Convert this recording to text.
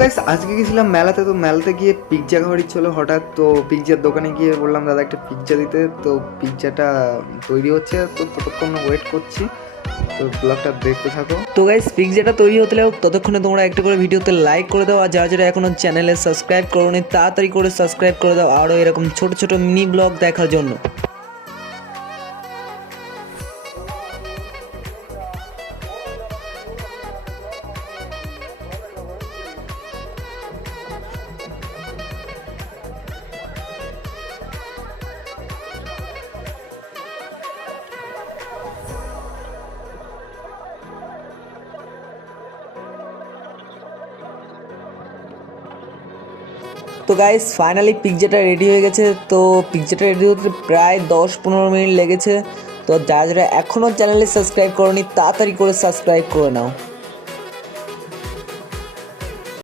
Guys আজকে গেছিলাম মেলাতে, তো মেলাতে গিয়ে পিৎজা খাওয়ার ইচ্ছে হলো হঠাৎ। তো পিৎজার দোকানে গিয়ে বললাম দাদা একটা পিৎজা দিতে। তো পিৎজাটা তৈরি হচ্ছে, তো ততক্ষণ ওয়েট করছি। তো ব্লগটা দেখতে থাকো। তো গাইস পিৎজাটা তৈরি হতে লাগো, ততক্ষণে তোমরা একটা করে ভিডিওতে লাইক করে দাও, আর যারা যারা এখনো চ্যানেলে সাবস্ক্রাইব করোনি তাড়াতাড়ি করে সাবস্ক্রাইব করে দাও আরও এরকম ছোট ছোট মিনি ব্লগ দেখার জন্য। তো গাইস ফাইনালি পিৎজাটা রেডি হয়ে গেছে। তো পিৎজাটা রেডি হতে প্রায় 10-15 মিনিট লেগেছে। তো যারা যারা এখনও চ্যানেলে সাবস্ক্রাইব করোনি তাড়াতাড়ি করে সাবস্ক্রাইব করে নাও।